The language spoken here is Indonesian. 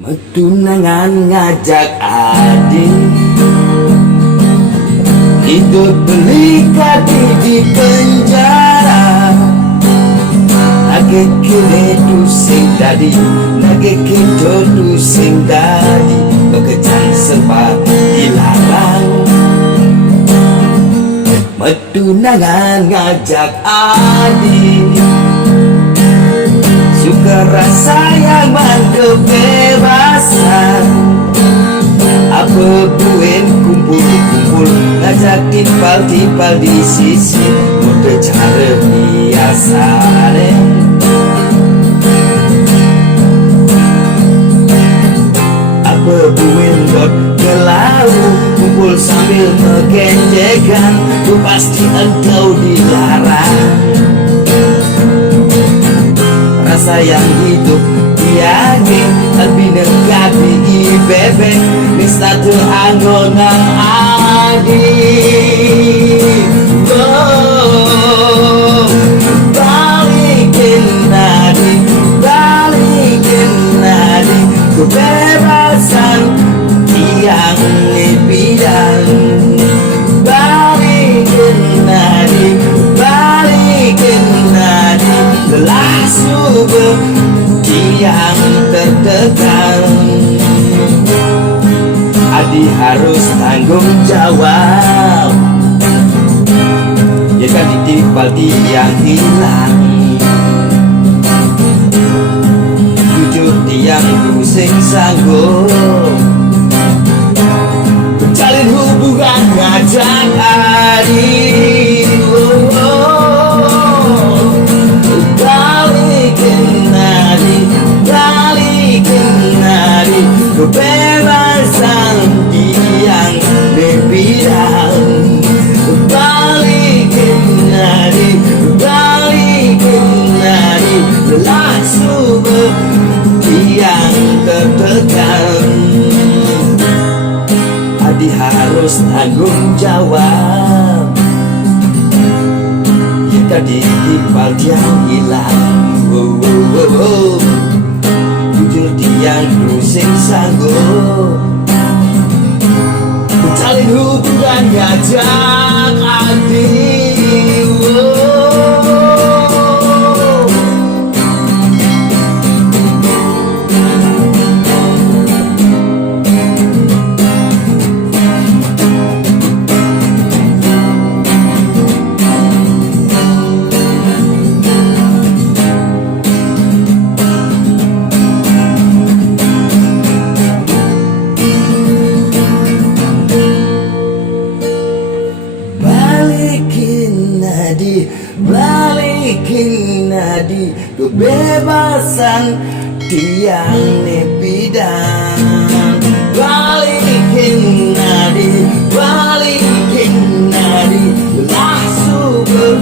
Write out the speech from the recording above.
Tunangan ngajak adik hidup belikati di penjara. Lagi kini tusing tadi, lagi kita tusing tadi, bekecan serba dilarang. Tunangan ngajak adik suka rasa yang kebebasan. Apa buin kumpul-kumpul, ngajak tipal-tipal di sisi, udah cara biasa deh. Apa buin dot kelau, kumpul sambil megenjekan, tu pasti engkau dilarang. Rasa yang hidup diage lebih dekat di bebek bisa teranggon adik. Oh, balikin nadi, balikin nadi, kebebasan yang dipidang. Balikin nadi, balikin nadi, lelah subur yang tertekan. Adi harus tanggung jawab, jika ditipal yang hilang. Jujur tiang pusing sanggup menjalin hubungan ngajak adik. Kebebasan yang dipidang. Balikin nadi, balikin nadi, lelah subur yang tertekan. Adi harus tanggung jawab, jika ditipal yang hilang. Jujur dia pusing sanggup menjalin hubungan ngajak adik. Balikin nadi, kebebasan tiang dipidang. Balikin nadi, balikin nadi, lelah subur